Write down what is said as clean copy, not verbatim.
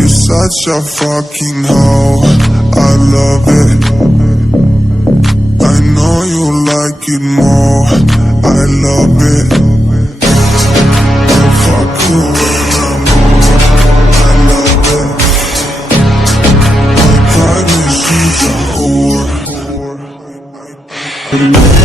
You're such a fucking hoe, I love it. I know you like it more, I love it. I'll fuck you when I'm over, I love it. My private she's a whore.